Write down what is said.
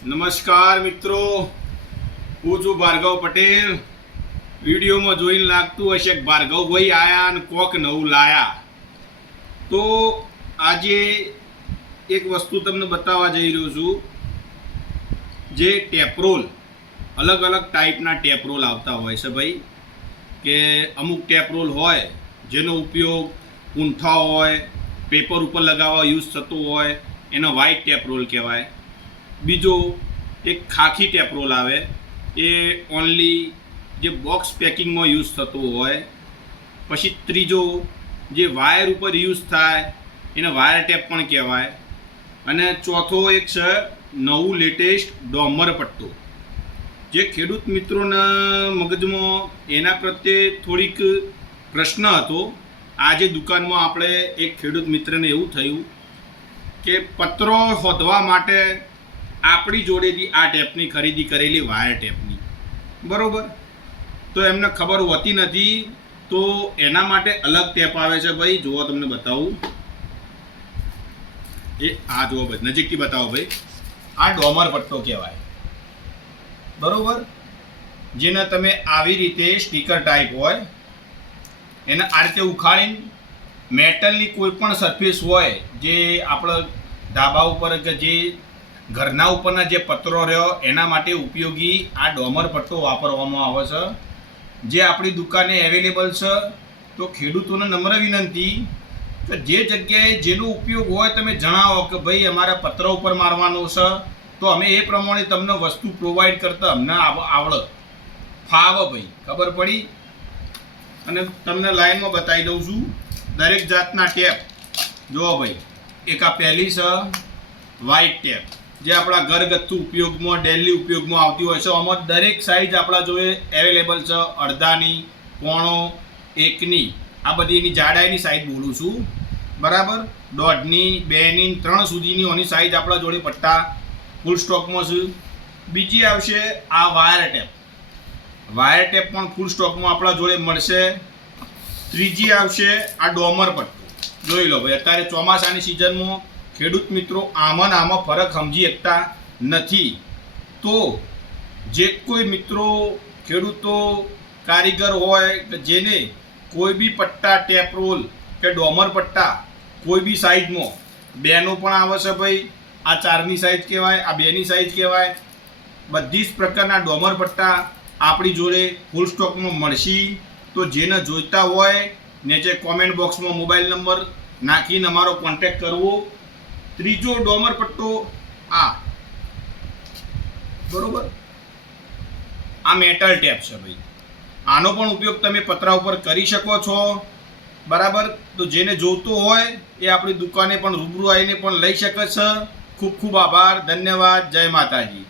નમસ્કાર મિત્રો, હું છું ભાર્ગવ પટેલ. વિડીયોમાં જોઈને લાગતું હશે કે ભાર્ગવભાઈ આયા અને કોક નવું લાયા. તો આજે એક વસ્તુ તમને બતાવવા જઈ રહ્યો છું. જે ટેપરોલ, અલગ અલગ ટાઈપના ટેપરોલ આવતા હોય છે ભાઈ. કે અમુક ટેપરોલ હોય જેનો ઉપયોગ પૂંઠા હોય, પેપર ઉપર લગાવવા યુઝ થતો હોય, એનો વ્હાઇટ ટેપરોલ કહેવાય. બીજો એક ખાખી ટેપરોલ આવે, એ ઓનલી જે બોક્સ પેકિંગમાં યુઝ થતો હોય. પછી ત્રીજો જે વાયર ઉપર યુઝ થાય એને વાયર ટેપ પણ કહેવાય. અને ચોથો એક છે નવું લેટેસ્ટ ડોમર પટ્ટો, જે ખેડૂત મિત્રોના મગજમાં એના પ્રત્યે થોડીક પ્રશ્ન હતો. આજે દુકાનમાં આપણે એક ખેડૂત મિત્રને એવું થયું કે પત્રો શોધવા માટે આપણી જોડેથી આ ટેપની ખરીદી કરેલી વાયર ટેપની, બરાબર. તો એમને ખબર હોતી નથી, તો એના માટે અલગ ટેપ આવે છે ભાઈ. જુઓ, તમને બતાવું. એ આ જુઓ ભાઈ, નજીકથી બતાવો ભાઈ. આ ડોમર પટ્ટો કહેવાય, બરાબર. જેને તમે આવી રીતે સ્ટીકર ટાઈપ હોય એને આ રીતે ઉખાડીને મેટલની કોઈ પણ સરફેસ હોય, જે આપણા ધાબા ઉપર કે જે ઘરના ઉપરના જે પત્રો રહ્યો એના માટે ઉપયોગી આ ડોમર પટ્ટો વાપરવામાં આવે છે, જે આપણી દુકાને અવેલેબલ છે. તો ખેડૂતોને નમ્ર વિનંતી કે જે જગ્યાએ જેનો ઉપયોગ હોય તમે જણાવો કે ભાઈ અમારા પત્ર ઉપર મારવાનો છે, તો અમે એ પ્રમાણે તમને વસ્તુ પ્રોવાઈડ કરતા અમને આવડે ફાવે ભાઈ. ખબર પડી? અને તમને લાઈનમાં બતાવી દઉં છું દરેક જાતના ટેપ. જુઓ ભાઈ, એક આ પહેલી છે વ્હાઇટ ટેપ, જે આપણા ઘરગથ્થુ ઉપયોગમાં, ડેલી ઉપયોગમાં આવતી હોય છે. આમાં દરેક સાઇઝ આપણા જોડે અવેલેબલ છે. અડધાની, પોણો, એકની, આ બધી એની જાડાઈની સાઇઝ બોલું છું, બરાબર. 1.5ની, 2ની, 3 સુધીની આની સાઇઝ આપણા જોડે પટ્ટા ફૂલ સ્ટોકમાં છે. બીજી આવશે આ વાયર ટેપ. વાયર ટેપ પણ ફૂલ સ્ટોકમાં આપણા જોડે મળશે. ત્રીજી આવશે આ ડોમર પટ્ટો. જોઈ લો ભાઈ, અત્યારે ચોમાસાની સિઝનમાં ખેડૂત મિત્રો આમાં ફરક સમજી શકતા નથી. તો જે કોઈ મિત્રો ખેડૂતો કારીગર હોય કે જેને કોઈ બી પટ્ટા, ટેપરોલ કે ડોમર પટ્ટા કોઈ બી સાઇઝમાં, 2નો પણ આવે છે ભાઈ, આ 4ની સાઇઝ કહેવાય, આ 2ની સાઇઝ કહેવાય. બધી જ પ્રકારના ડોમર પટ્ટા આપણી જોડે ફૂલ સ્ટોકમાં મળશે. તો જેને જોઈતા હોય નીચે કોમેન્ટ બોક્સમાં મોબાઈલ નંબર નાખીને અમારો કોન્ટેક્ટ કરવો. ત્રીજો ડોમર પટ્ટો આ, બરોબર. આ મેટલ ટેપ છે ભાઈ. આનો પણ ઉપયોગ તમે પતરા ઉપર કરી શકો છો, બરાબર. તો જેને જોઈતો હોય એ આપણી દુકાને પણ રૂબરૂ આવીને પણ લઈ શકે છે. ખૂબ ખૂબ આભાર, ધન્યવાદ, જય માતાજી.